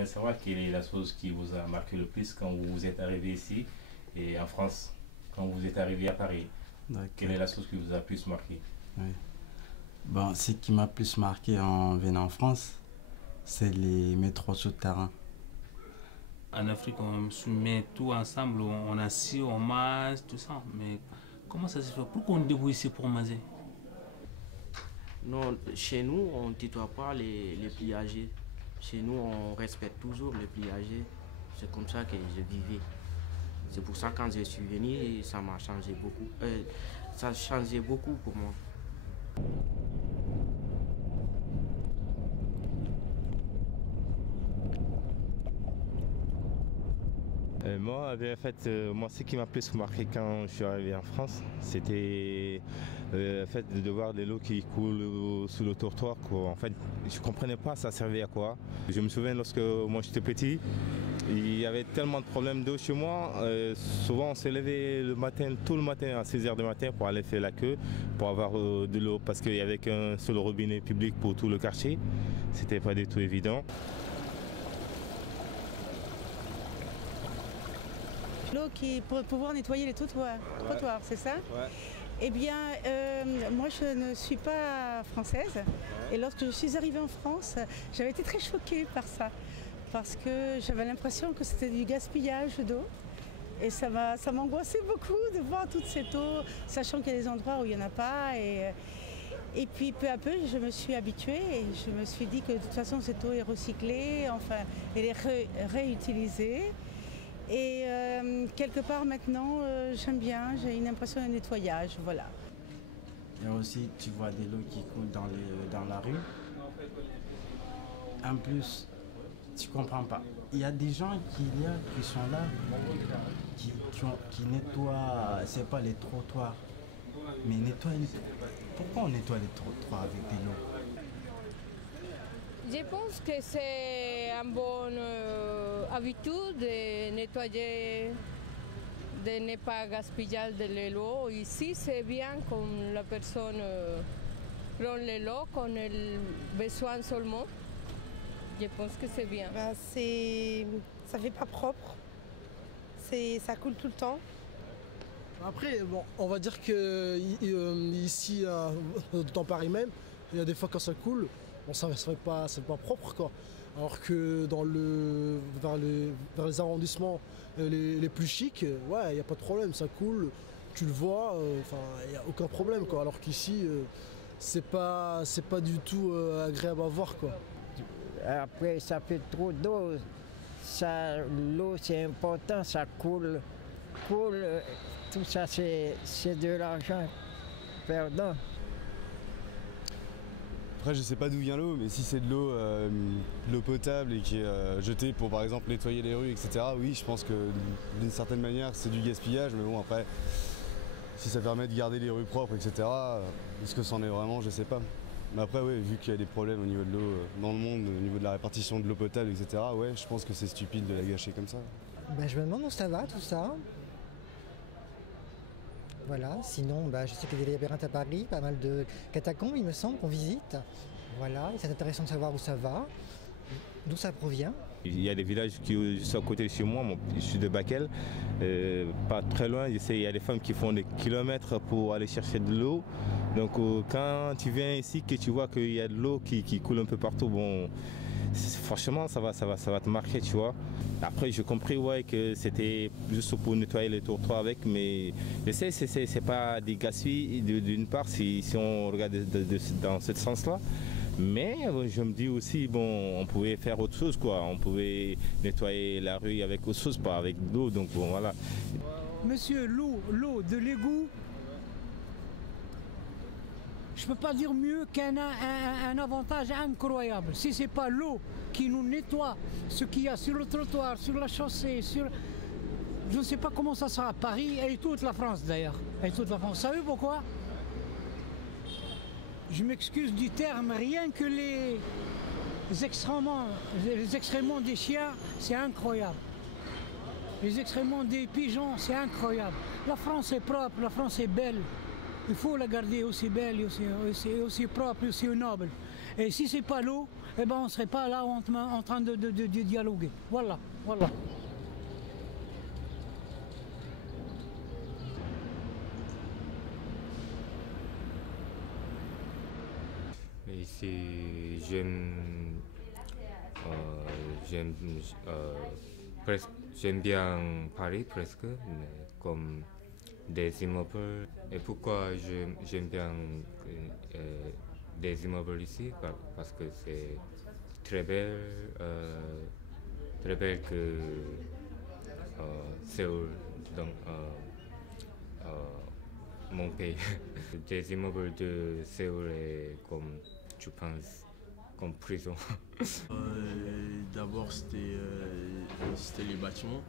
j'aimerais savoir quelle est la chose qui vous a marqué le plus quand vous êtes arrivé ici et en France, quand vous êtes arrivé à Paris. Quelle est la chose qui vous a plus marqué? Oui. Bon, ce qui m'a plus marqué en venant en France, c'est les métros souterrains. En Afrique, on se met tout ensemble, on assis, on mange, tout ça. Mais comment ça se fait? Pourquoi on débrouille ici pour manger? Non, chez nous, on ne tutoie pas les plus âgés. Chez nous, on respecte toujours les plus âgés. C'est comme ça que je vivais. C'est pour ça que quand je suis venu, ça m'a changé beaucoup. Ça a changé beaucoup pour moi. Moi, en fait, moi, ce qui m'a plus marqué quand je suis arrivé en France, c'était le fait de voir de l'eau qui coule sous le trottoir. En fait, je ne comprenais pas ça servait à quoi. Je me souviens lorsque moi j'étais petit, il y avait tellement de problèmes d'eau chez moi. Souvent, on s'est levé le matin, tout le matin à 6 h du matin pour aller faire la queue, pour avoir de l'eau, parce qu'il y avait qu'un seul robinet public pour tout le quartier. C'était pas du tout évident. L'eau pour pouvoir nettoyer les trottoirs, c'est ça? Ouais. Eh bien, moi je ne suis pas française. Ouais. Et lorsque je suis arrivée en France, j'avais été très choquée par ça. Parce que j'avais l'impression que c'était du gaspillage d'eau. Et ça m'angoissait beaucoup de voir toute cette eau, sachant qu'il y a des endroits où il n'y en a pas. Et puis peu à peu, je me suis habituée et je me suis dit que de toute façon, cette eau est recyclée, enfin, elle est réutilisée. Et quelque part maintenant, j'aime bien, j'ai une impression de nettoyage, voilà. Et aussi, tu vois de l'eau qui coule dans la rue. En plus, tu comprends pas. Il y a des gens qui sont là, qui nettoient, c'est pas les trottoirs, mais pourquoi on nettoie les trottoirs avec de l'eau? Je pense que c'est une bonne habitude de nettoyer, de ne pas gaspiller de l'eau. Ici, c'est bien quand la personne prend de l'eau quand elle a besoin seulement. Je pense que c'est bien. Ça fait pas propre, ça coule tout le temps. Après, bon, on va dire que ici, dans Paris même, il y a des fois quand ça coule, bon, c'est pas propre quoi. Alors que vers les arrondissements les plus chics, ouais, il n'y a pas de problème, ça coule, tu le vois, il n'y a aucun problème quoi. Alors qu'ici, c'est pas du tout agréable à voir quoi. Après, ça fait trop d'eau. L'eau, c'est important, ça coule. Tout ça, c'est de l'argent perdant. Après, je sais pas d'où vient l'eau, mais si c'est de l'eau potable et qui est jetée pour, par exemple, nettoyer les rues, etc., oui, je pense que d'une certaine manière, c'est du gaspillage. Mais bon, après, si ça permet de garder les rues propres, etc., est-ce que c'en est vraiment, je sais pas. Mais après, oui, vu qu'il y a des problèmes au niveau de l'eau dans le monde, au niveau de la répartition de l'eau potable, etc., ouais, je pense que c'est stupide de la gâcher comme ça. Ben, je me demande où ça va, tout ça. Voilà, sinon, je sais qu'il y a des labyrinthes à Paris, pas mal de catacombes, il me semble, qu'on visite. Voilà, c'est intéressant de savoir où ça va, d'où ça provient. Il y a des villages qui sont à côté de chez moi, je suis de Bakel, pas très loin, il y a des femmes qui font des kilomètres pour aller chercher de l'eau. Donc quand tu viens ici, que tu vois qu'il y a de l'eau qui coule un peu partout, bon, franchement ça va te marquer, tu vois. Après j'ai compris que c'était juste pour nettoyer les trottoirs avec, mais je sais c'est pas des gaspilles d'une part si on regarde dans ce sens-là. Mais je me dis aussi, bon, on pouvait faire autre chose, quoi. On pouvait nettoyer la rue avec autre chose, pas avec de l'eau, donc bon, voilà. Monsieur, l'eau de l'égout, je ne peux pas dire mieux qu'un avantage incroyable. Si ce n'est pas l'eau qui nous nettoie ce qu'il y a sur le trottoir, sur la chaussée, je ne sais pas comment ça sera à Paris et toute la France d'ailleurs. Vous savez pourquoi ? Je m'excuse du terme, rien que les excréments des chiens, c'est incroyable. Les excréments des pigeons, c'est incroyable. La France est propre, la France est belle. Il faut la garder aussi belle, aussi propre, aussi noble. Et si c'est pas l'eau, eh ben on ne serait pas là en train de dialoguer. Voilà, voilà. Ici, j'aime bien Paris presque, mais comme des immeubles. Et pourquoi j'aime bien des immeubles ici? Parce que c'est très belle que Séoul, donc mon pays. Des immeubles de Séoul est comme, je pense, comme prison. D'abord, c'était les bâtiments,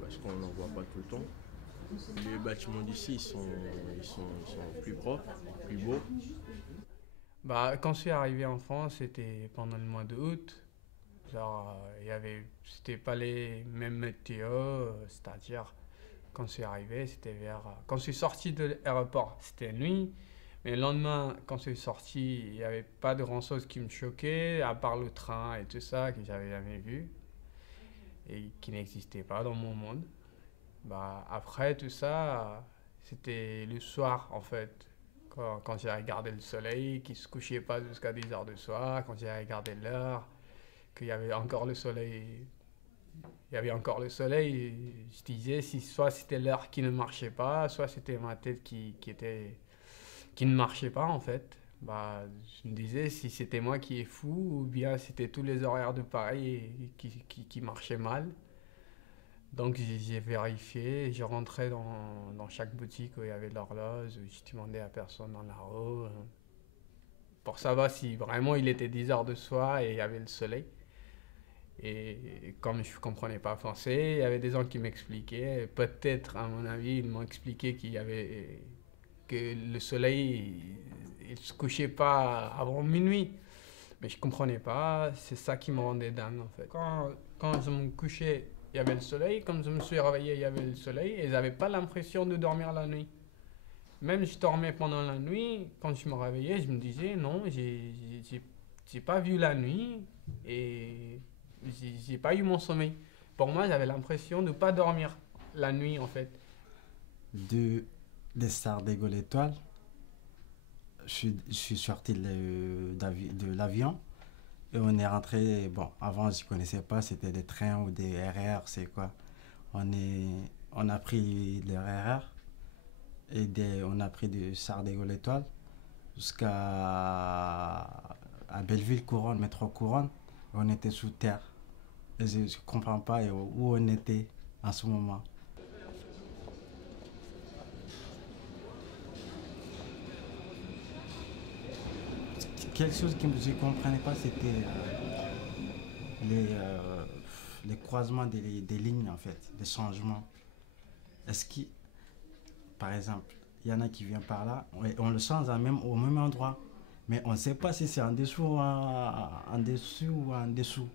parce qu'on n'en voit pas tout le temps. Les bâtiments d'ici, ils sont plus propres, plus beaux. Bah, quand je suis arrivé en France, c'était pendant le mois d'août. Genre, c'était pas les mêmes météos, c'est-à-dire quand je suis arrivé, c'était quand je suis sorti de l'aéroport, c'était nuit. Mais le lendemain, quand je suis sorti, il n'y avait pas de grand-chose qui me choquait, à part le train et tout ça que j'avais jamais vu et qui n'existait pas dans mon monde. Bah, après tout ça, c'était le soir en fait, quand j'ai regardé le soleil qui ne se couchait pas jusqu'à 10 heures du soir, quand j'ai regardé l'heure, qu'il y avait encore le soleil. Il y avait encore le soleil, je disais soit c'était l'heure qui ne marchait pas, soit c'était ma tête qui ne marchait pas en fait. Bah, je me disais si c'était moi qui est fou ou bien c'était tous les horaires de Paris qui marchaient mal. Donc j'ai vérifié, j'ai rentré dans chaque boutique où il y avait l'horloge, je demandais à personne dans la rue pour savoir si vraiment il était 10 heures de soir et il y avait le soleil. Et comme je ne comprenais pas français, il y avait des gens qui m'expliquaient, peut-être à mon avis, ils m'ont expliqué que le soleil il se couchait pas avant minuit. Mais je ne comprenais pas, c'est ça qui me rendait dingue en fait. Quand je me couchais, il y avait le soleil, quand je me suis réveillé, il y avait le soleil, et je n'avais pas l'impression de dormir la nuit. Même si je dormais pendant la nuit, quand je me réveillais, je me disais non, j'ai pas vu la nuit et j'ai pas eu mon sommeil. Pour moi, j'avais l'impression de ne pas dormir la nuit en fait. Des Stars des Gaules Étoiles, je suis sorti de l'avion et on est rentré. Bon, avant je ne connaissais pas, c'était des trains ou des RR, c'est quoi. On a pris les RR et on a pris des Stars des Gaules Étoiles jusqu'à Belleville Couronne, métro Couronne. On était sous terre. Et je ne comprends pas où on était en ce moment. Quelque chose que je ne comprenais pas, c'était les croisements des lignes, en fait, les changements. Est-ce que, par exemple, il y en a qui viennent par là, on le change au même endroit, mais on ne sait pas si c'est en dessous ou en dessous.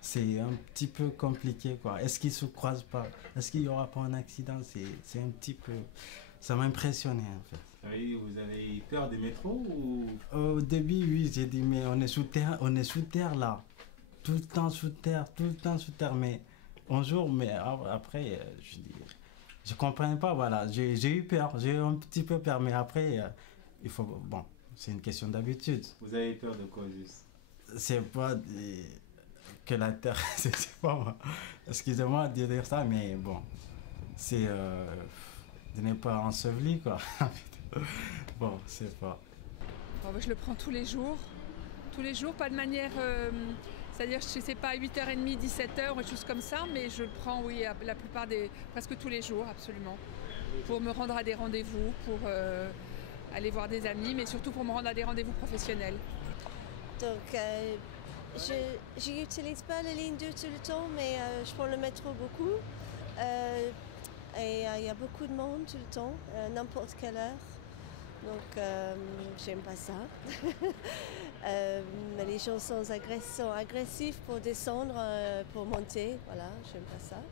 C'est un petit peu compliqué, quoi. Est-ce qu'ils ne se croisent pas? Est-ce qu'il n'y aura pas un accident? C'est un petit peu... Ça m'a impressionné, en fait. Vous avez peur des métros ou... Au début, oui, j'ai dit, mais on est sous terre, là. Tout le temps sous terre, mais un jour, mais après, je ne comprenais pas, voilà. J'ai eu peur, j'ai eu un petit peu peur, mais après, il faut... Bon, c'est une question d'habitude. Vous avez peur de quoi, juste? C'est pas... que la terre, c'est pas moi. Excusez-moi de dire ça, mais bon, c'est de ne pas enseveli, quoi. Bon, c'est pas... Bon, je le prends tous les jours, pas de manière... c'est-à-dire, je sais pas, 8h30, 17h, ou des choses comme ça, mais je le prends, oui, la plupart presque tous les jours, absolument. Pour me rendre à des rendez-vous, pour aller voir des amis, mais surtout pour me rendre à des rendez-vous professionnels. Donc, je n'utilise pas la ligne 2 tout le temps, mais je prends le métro beaucoup. Et il y a beaucoup de monde tout le temps, n'importe quelle heure. Donc, j'aime pas ça. Les gens sont agressifs pour descendre, pour monter. Voilà, j'aime pas ça.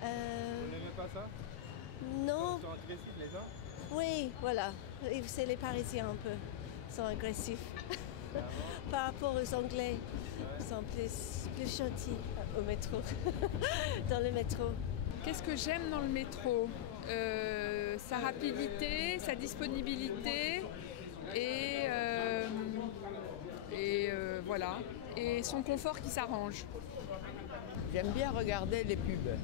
Vous n'aimez pas ça? Non. Ils sont agressifs, les gens? Oui, voilà. C'est les Parisiens un peu. sont agressifs. Par rapport aux Anglais, ils sont plus gentils au métro, dans le métro. Qu'est-ce que j'aime dans le métro? Sa rapidité, sa disponibilité et voilà. Et son confort qui s'arrange. J'aime bien regarder les pubs.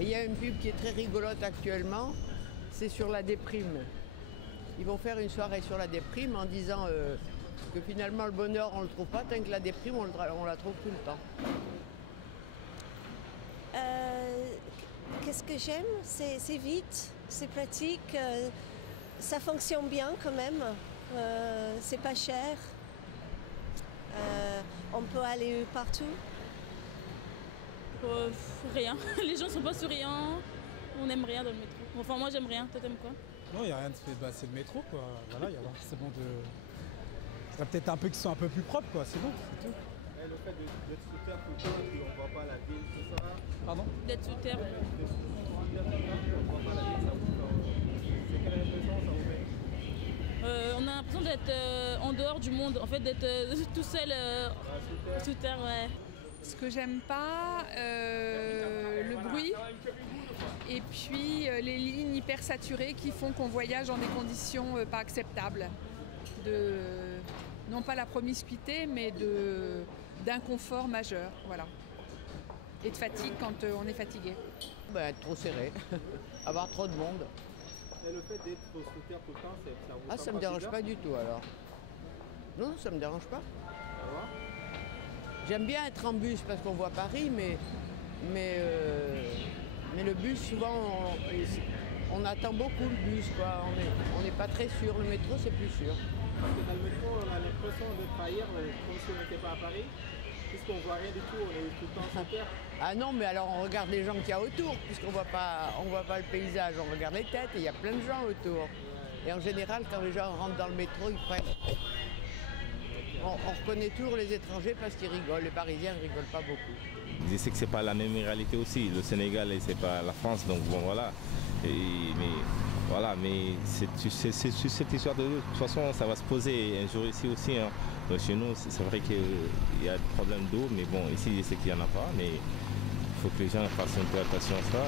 Et il y a une pub qui est très rigolote actuellement, c'est sur la déprime. Ils vont faire une soirée sur la déprime en disant que finalement le bonheur on ne le trouve pas, tant que la déprime on la trouve tout le temps. Qu'est-ce que j'aime? C'est vite, c'est pratique, ça fonctionne bien quand même, c'est pas cher, on peut aller partout. Rien, les gens sont pas souriants, on n'aime rien dans le métro. Enfin moi j'aime rien, toi t'aimes quoi? Non, il n'y a rien de fait, c'est le métro quoi, voilà, c'est bon de... Il faudrait peut-être un peu qu'ils soient un peu plus propres quoi, c'est bon, c'est tout. Et le fait d'être sous terre tout le temps, puis on ne voit pas la ville, tout ça. Pardon? D'être sous terre. On ne voit pas la ville, ça vous c'est quelle impression ça vous fait? On a l'impression d'être en dehors du monde, en fait d'être tout seul sous terre, ouais. Ce que j'aime pas, le bruit et puis les lignes hyper saturées qui font qu'on voyage dans des conditions pas acceptables. Non pas la promiscuité, mais d'inconfort majeur, voilà. Et de fatigue quand on est fatigué. Être trop serré, avoir trop de monde. Et le fait d'être sous terre tout le temps, ça me dérange pas du tout alors. Non, ça me dérange pas. J'aime bien être en bus parce qu'on voit Paris, mais le bus, souvent, on attend beaucoup le bus, quoi. On n'est pas très sûr. Le métro, c'est plus sûr. Parce que dans le métro, on a l'impression de trahir, comme si on n'était pas à Paris, puisqu'on ne voit rien du tout, on est tout le temps sous terre. Ah non, mais alors on regarde les gens qu'il y a autour, puisqu'on ne voit pas le paysage, on regarde les têtes et il y a plein de gens autour. Et en général, quand les gens rentrent dans le métro, ils prennent... On reconnaît toujours les étrangers parce qu'ils rigolent. Les Parisiens ne rigolent pas beaucoup. Je sais que c'est pas la même réalité aussi. Le Sénégal et c'est pas la France, donc bon voilà. Mais c'est cette histoire de toute façon, ça va se poser un jour ici aussi. Hein. Donc chez nous, c'est vrai qu'il y a des problèmes d'eau, mais bon, ici, je sais qu'il n'y en a pas, mais il faut que les gens fassent un peu attention à ça.